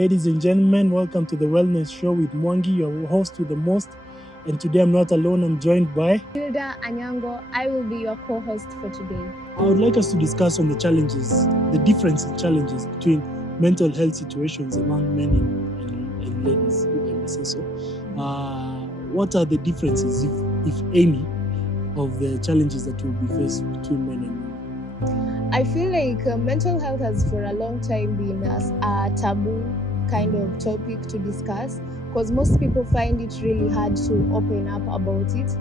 Ladies and gentlemen, welcome to the Wellness Show with Mwangi, your host with the most. And today I'm not alone, I'm joined by Hildah Anyango. I will be your co-host for today. I would like us to discuss on the challenges, the difference in challenges between mental health situations among men and ladies, if I may say so. What are the differences, if any, of the challenges that will be faced between men and women? I feel like mental health has for a long time been a taboo kind of topic to discuss, because most people find it really hard to open up about it.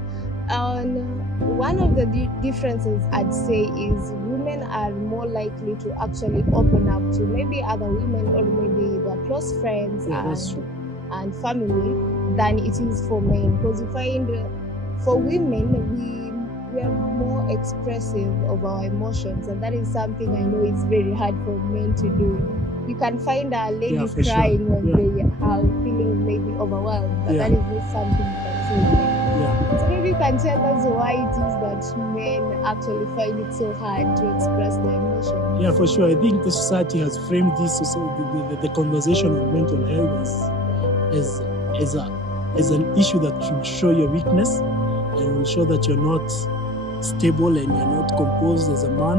And one of the differences I'd say is women are more likely to actually open up to maybe other women or maybe their close friends and family than it is for men, because you find for women we are more expressive of our emotions, and that is something I know is very hard for men to do. You can find a lady crying when they are feeling maybe overwhelmed, but that is not something you can see in men. So maybe you can tell us why it is that men actually find it so hard to express their emotions. Yeah, for sure. I think the society has framed this the conversation of mental health as an issue that should show your weakness and will show that you're not stable and you're not composed as a man,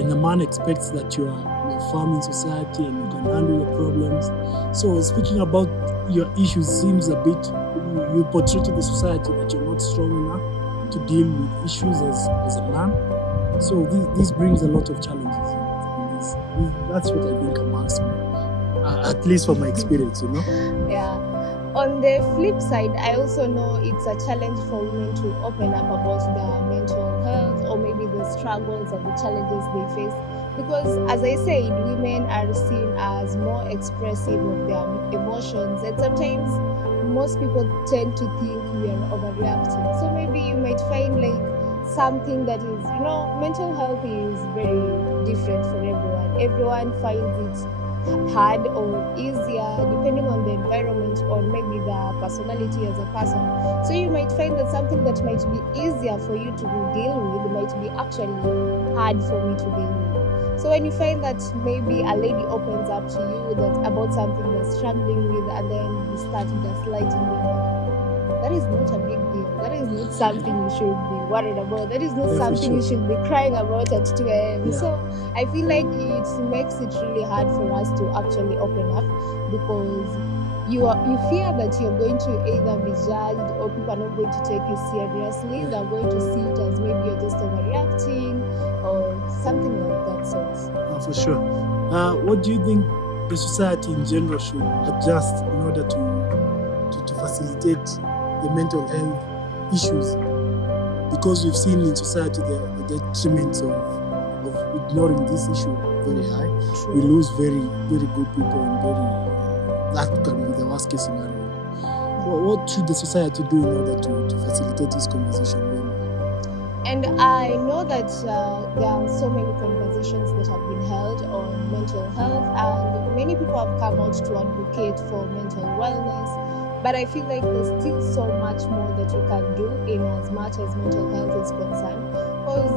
and the man expects that you are firm in society and you can handle your problems. So speaking about your issues seems a bit, you portray to the society that you're not strong enough to deal with issues as a man. So this brings a lot of challenges. That's what I think amongst men, at least from my experience, Yeah. On the flip side, I also know it's a challenge for women to open up about their mental health or maybe the struggles and the challenges they face. Because as I said, women are seen as more expressive of their emotions, and sometimes most people tend to think we are overreacting. So maybe you might find like something that is, mental health is very different for everyone. Everyone finds it hard or easier depending on the environment or maybe the personality as a person. So you might find that something that might be easier for you to deal with might be actually hard for me to deal with. So when you find that maybe a lady opens up to you that about something they're struggling with, and then you start gaslighting them, that is not a big deal. That is not something you should be worried about. That is not something you should be crying about at 2 a.m. So I feel like it makes it really hard for us to actually open up, because you fear that you're going to either be judged or people are not going to take you seriously. They're going to see it as maybe you're just overreacting or something like that sort. For sure. What do you think the society in general should adjust in order to facilitate the mental health issues? Because we've seen in society the detriment of ignoring this issue very high. True. We lose very, very good people, and that can be the worst case scenario. What should the society do in order to facilitate this conversation? And I know that there are so many conversations that have been held on mental health, and many people have come out to advocate for mental wellness. But I feel like there's still so much more that we can do in as much as mental health is concerned, because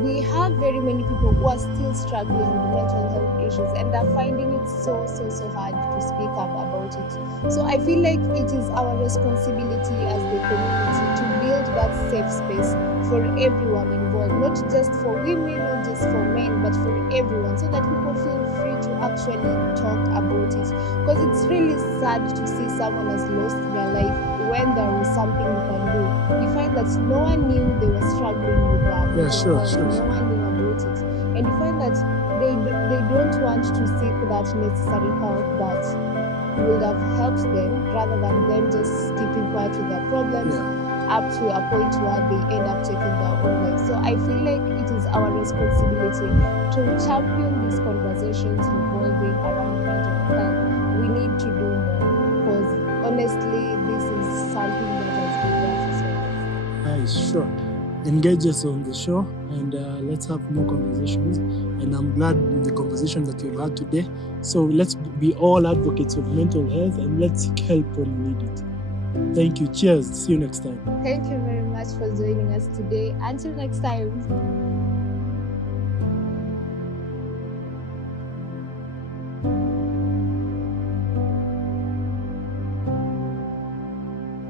we have very many people who are still struggling with mental health issues and are finding it so hard to speak up about it. So I feel like it is our responsibility as the community to build that safe space for everyone involved, not just for women, not just for men, but for everyone, so that people feel free to actually talk about it. Because it's really sad to see someone has lost their life when there was something you can do. You find that no one knew they were struggling with that. No one knew about it. And you find that they don't want to seek that necessary help that would have helped them, rather than them just keeping quiet to their problems up to a point where they end up taking their own lives. So I feel like it is our responsibility to champion these conversations revolving around mental health. We need to do more, because honestly, this is something that has been there for so long. Sure. Engage us on the show, and let's have more conversations. And I'm glad with the conversation that we've had today. So let's be all advocates of mental health, and let's seek help when we need it. Thank you. Cheers. See you next time. Thank you very much for joining us today. Until next time.